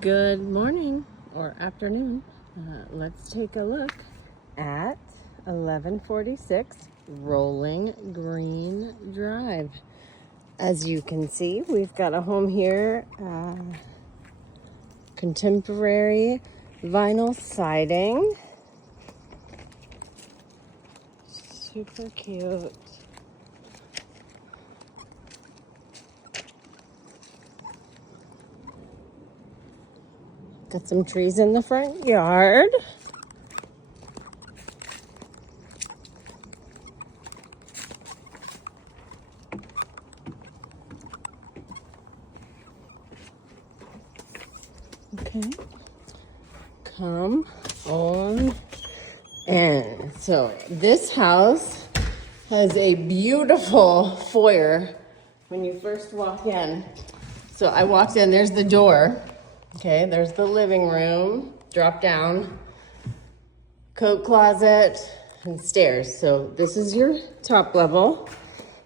Good morning or afternoon. Let's take a look at 1146 Rolling Green Drive. As you can see, we've got a home here, contemporary vinyl siding. Super cute. Got some trees in the front yard. Okay. Come on in. So this house has a beautiful foyer when you first walk in. So I walked in, there's the door. Okay, there's the living room, drop down, coat closet, and stairs. So this is your top level.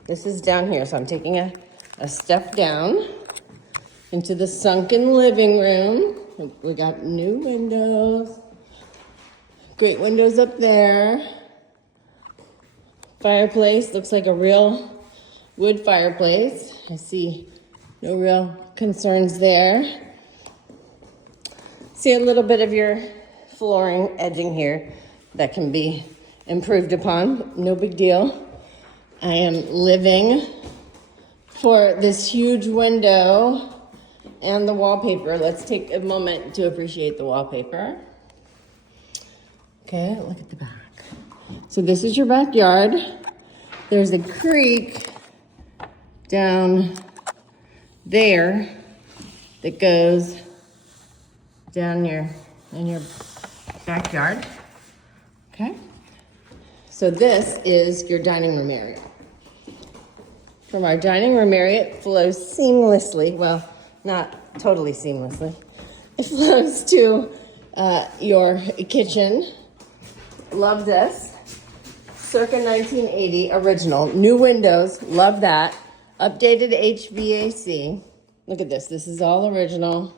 This is down here. So I'm taking a step down into the sunken living room. We got new windows. Great windows up there. Fireplace, looks like a real wood fireplace. I see no real concerns there. See a little bit of your flooring edging here that can be improved upon. No big deal. I am living for this huge window and the wallpaper. Let's take a moment to appreciate the wallpaper. Okay, look at the back. So this is your backyard. There's a creek down there that goes down in your backyard. Okay. So this is your dining room area. From our dining room area, it flows seamlessly. Well, not totally seamlessly. It flows to your kitchen. Love this. Circa 1980 original. New windows. Love that. Updated HVAC. Look at this. This is all original.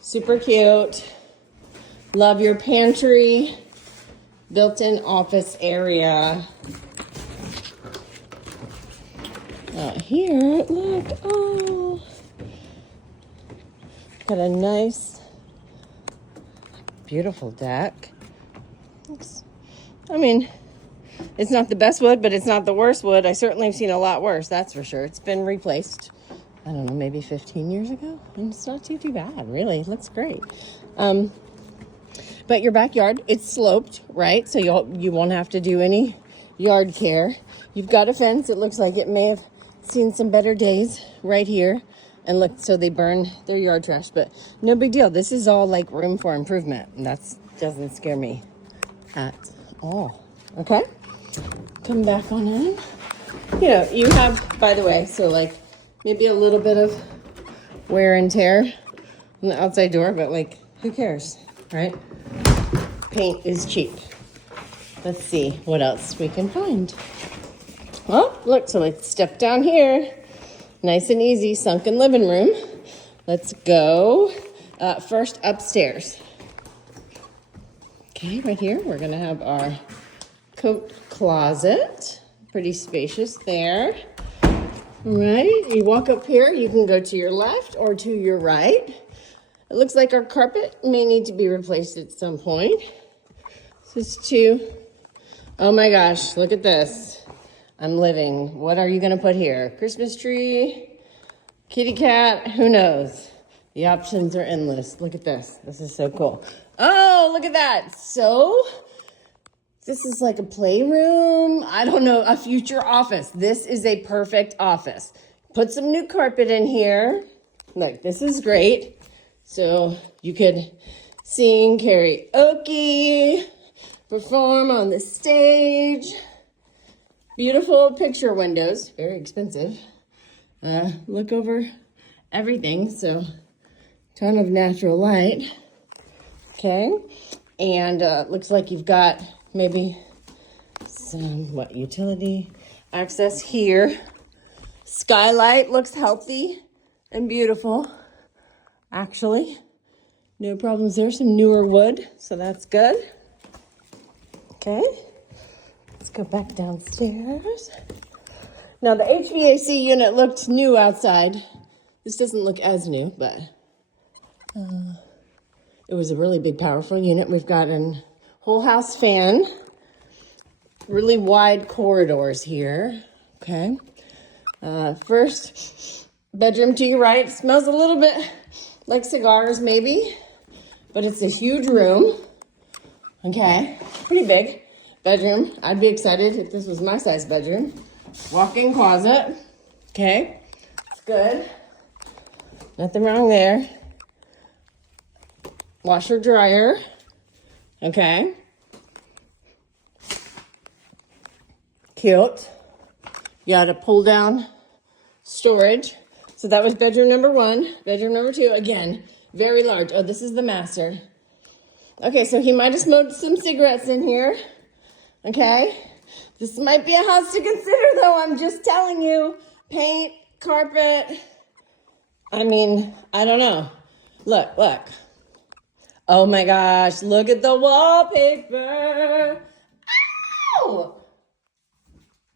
Super cute. Love your pantry. Built-in office area. Here, look. Oh. Got a nice, beautiful deck. I mean, it's not the best wood, but it's not the worst wood. I certainly have seen a lot worse, that's for sure. It's been replaced, I don't know, maybe 15 years ago. And it's not too bad, really. It looks great. But your backyard, it's sloped, right? So you won't have to do any yard care. You've got a fence. It looks like it may have seen some better days right here. And look, so they burn their yard trash, but no big deal. This is all like room for improvement. And that doesn't scare me at all. Okay? Come back on in. You know, you have, by the way, so like maybe a little bit of wear and tear on the outside door, but like, who cares, right? Paint is cheap. Let's see what else we can find. Well, look, so let's step down here. Nice and easy, sunken living room. Let's go first upstairs. Okay, right here, we're gonna have our coat closet. Pretty spacious there. Right, you walk up here, you can go to your left or to your right. It looks like our carpet may need to be replaced at some point. This is two. Oh my gosh, look at this. I'm living. What are you gonna put here? Christmas tree, kitty cat, who knows? The options are endless. Look at this. This is so cool. Oh, look at that. So, this is like a playroom. I don't know, a future office. This is a perfect office. Put some new carpet in here. Look, this is great. So, you could sing karaoke, perform on the stage. Beautiful picture windows, very expensive. Look over everything, so ton of natural light. Okay, and looks like you've got maybe some, utility access here. Skylight looks healthy and beautiful, actually. No problems there. Some newer wood, so that's good. Okay, let's go back downstairs. Now the HVAC unit looked new outside. This doesn't look as new, but it was a really big, powerful unit. We've got a whole house fan, really wide corridors here. Okay, first bedroom to your right. Smells a little bit like cigars maybe, but it's a huge room. Okay, pretty big bedroom. I'd be excited if this was my size bedroom. Walk-in closet. Okay, it's good. Nothing wrong there. Washer, dryer. Okay. Cute. You got a pull down storage. So that was bedroom number 1. Bedroom number 2, again, very large. Oh, this is the master. Okay, so he might have smoked some cigarettes in here. Okay. This might be a house to consider, though. I'm just telling you. Paint, carpet. I mean, I don't know. Look, look. Oh my gosh, look at the wallpaper. Ow!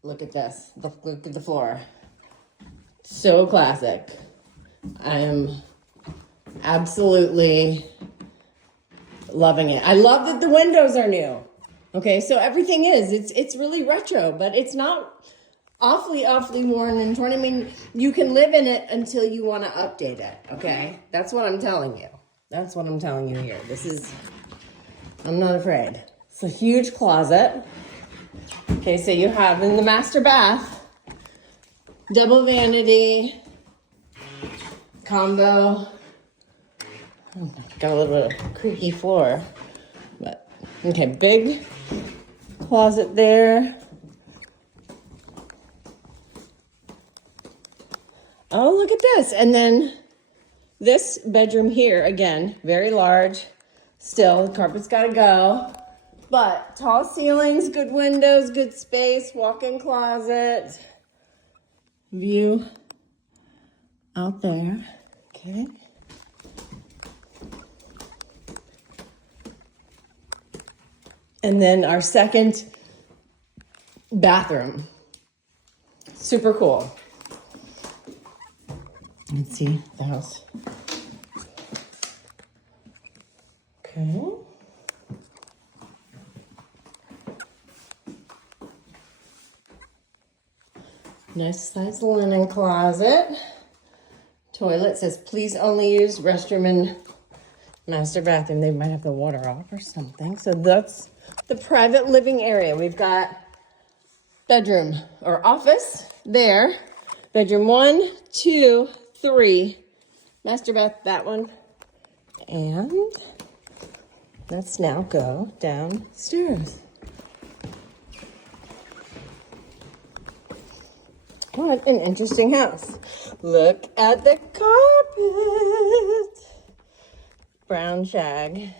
Look at this. Look at the floor. So classic. I am absolutely loving it. I love that the windows are new. Okay, so everything is. It's really retro, but it's not awfully worn and torn. I mean, you can live in it until you want to update it, okay? That's what I'm telling you. That's what I'm telling you here. I'm not afraid. It's a huge closet. Okay, so you have in the master bath, double vanity, combo. Got a little bit of creaky floor, but okay, big closet there. Oh, look at this. And then this bedroom here, again, very large. Still, the carpet's got to go. But tall ceilings, good windows, good space, walk-in closet. View out there. Okay. And then our second bathroom. Super cool. Let's see the house. Okay. Nice size linen closet. Toilet says please only use restroom and master bathroom. They might have the water off or something. So that's the private living area. We've got bedroom or office there. Bedroom 1, 2, 3. Master bath, that one. And let's now go downstairs. What an interesting house. Look at the carpet. Brown shag.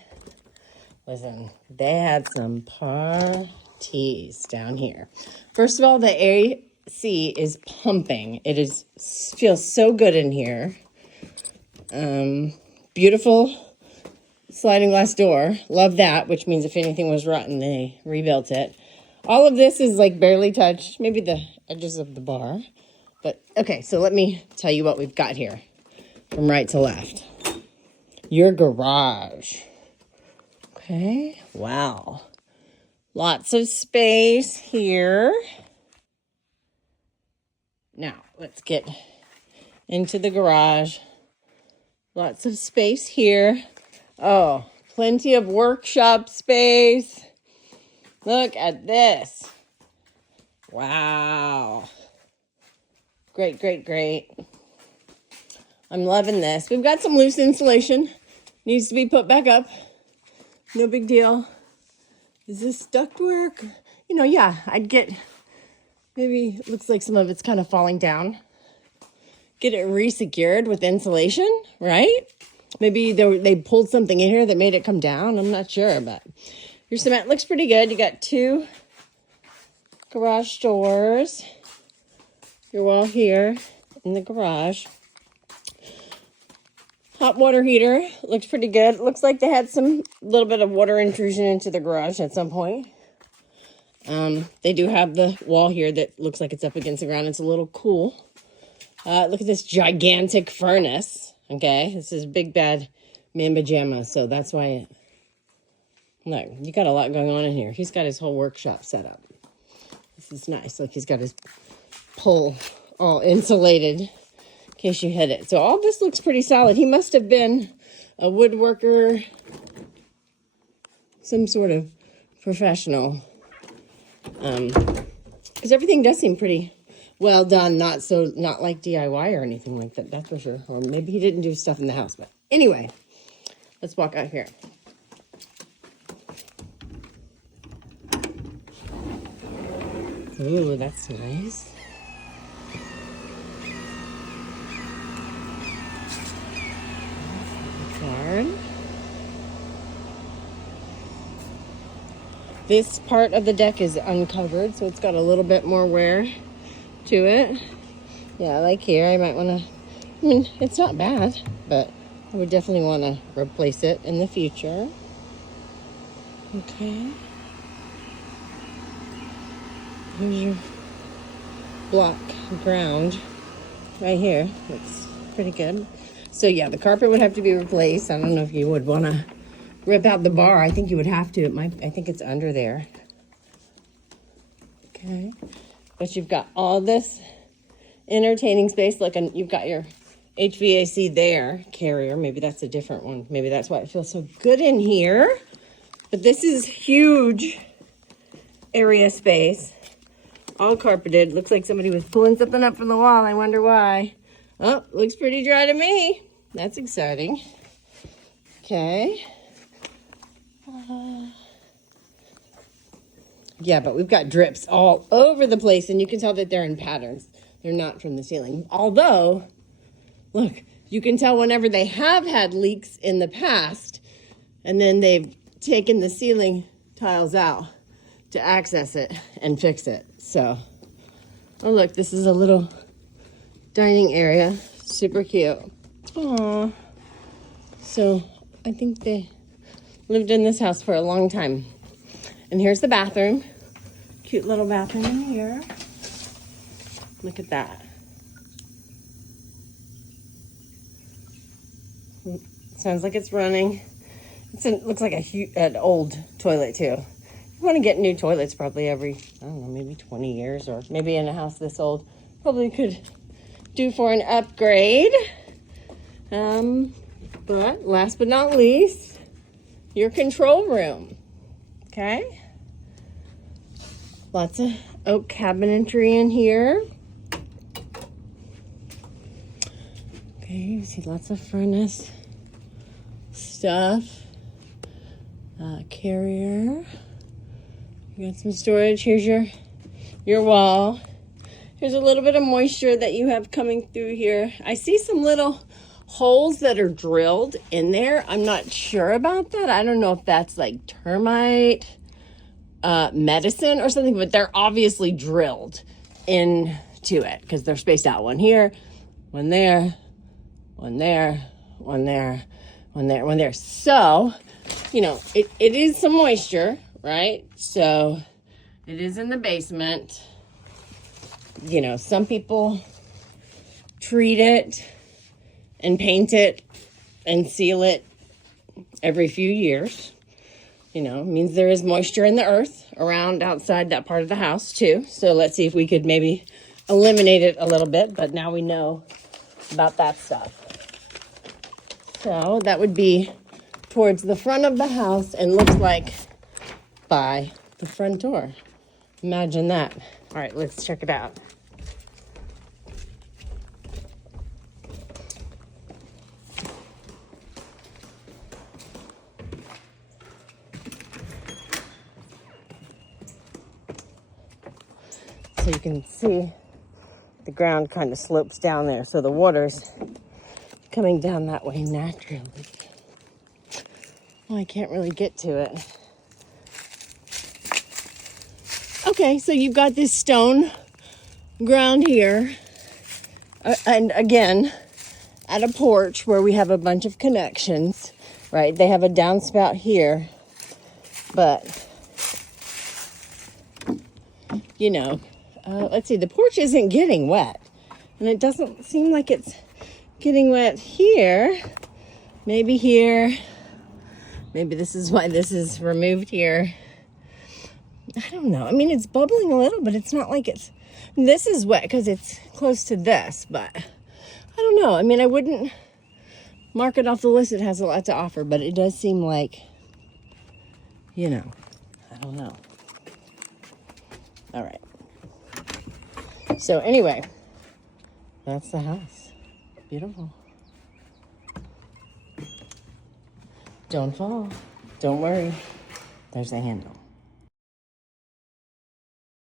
Listen, they had some parties down here. First of all, the AC is pumping. Feels so good in here. Beautiful sliding glass door. Love that, which means if anything was rotten, they rebuilt it. All of this is like barely touched, maybe the edges of the bar. But okay, so let me tell you what we've got here from right to left. Your garage. Okay, wow. Lots of space here. Now, let's get into the garage. Lots of space here. Oh, plenty of workshop space. Look at this. Wow. Great, great, great. I'm loving this. We've got some loose insulation. Needs to be put back up. No big deal. Is this ductwork? You know, yeah, I'd get, maybe it looks like some of it's kind of falling down. Get it re-secured with insulation, right? Maybe they pulled something in here that made it come down. I'm not sure, but your cement looks pretty good. You got 2 garage doors. Your wall here in the garage. Hot water heater looks pretty good. Looks like they had some little bit of water intrusion into the garage at some point. They do have the wall here that looks like it's up against the ground. It's a little cool. Look at this gigantic furnace. Okay, this is big bad Mamba Jamma, so that's why. Look, you got a lot going on in here. He's got his whole workshop set up. This is nice. Look, he's got his pole all insulated in case you hit it. So all this looks pretty solid. He must have been a woodworker, some sort of professional. Because everything does seem pretty well done. Not like DIY or anything like that. That's for sure. Or maybe he didn't do stuff in the house. But anyway, let's walk out here. Ooh, that's nice. Garden. This part of the deck is uncovered, so it's got a little bit more wear to it. Yeah, like here, I might want to, I mean, it's not bad, but I would definitely want to replace it in the future. Okay. Here's your block ground right here. Looks pretty good. So yeah, the carpet would have to be replaced. I don't know if you would want to rip out the bar. I think you would have to. I think it's under there. Okay. But you've got all this entertaining space. Look, and you've got your HVAC there, carrier. Maybe that's a different one. Maybe that's why it feels so good in here. But this is huge area space. All carpeted. Looks like somebody was pulling something up from the wall. I wonder why. Oh, looks pretty dry to me. That's exciting. Okay. Yeah, but we've got drips all over the place, and you can tell that they're in patterns. They're not from the ceiling. Although, look, you can tell whenever they have had leaks in the past, and then they've taken the ceiling tiles out to access it and fix it. So, oh look, this is a little dining area. Super cute. Aww. So, I think they lived in this house for a long time. And here's the bathroom. Cute little bathroom in here. Look at that. Sounds like it's running. It looks like an old toilet too. You want to get new toilets probably every, I don't know, maybe 20 years, or maybe in a house this old. Probably could do for an upgrade. But last but not least, your control room. Okay. Lots of oak cabinetry in here. Okay, you see lots of furnace stuff. Carrier. You got some storage. Here's your wall. Here's a little bit of moisture that you have coming through here. I see some little holes that are drilled in there. I'm not sure about that. I don't know if that's like termite medicine or something, but they're obviously drilled into it because they're spaced out. One here, one there, one there, one there, one there, one there. So, you know, it is some moisture, right? So it is in the basement. You know, some people treat it and paint it and seal it every few years. You know, it means there is moisture in the earth around outside that part of the house too. So let's see if we could maybe eliminate it a little bit, but now we know about that stuff. So that would be towards the front of the house and looks like by the front door. Imagine that. All right, let's check it out. So you can see the ground kind of slopes down there. So the water's coming down that way naturally. Well, I can't really get to it. Okay, so you've got this stone ground here. And again, at a porch where we have a bunch of connections, right? They have a downspout here, but, you know, let's see, the porch isn't getting wet. And it doesn't seem like it's getting wet here. Maybe here. Maybe this is why this is removed here. I don't know. I mean, it's bubbling a little, but it's not like it's... This is wet because it's close to this, but I don't know. I mean, I wouldn't mark it off the list. It has a lot to offer, but it does seem like, you know, I don't know. All right. So anyway, that's the house. Beautiful. Don't fall. Don't worry. There's a handle.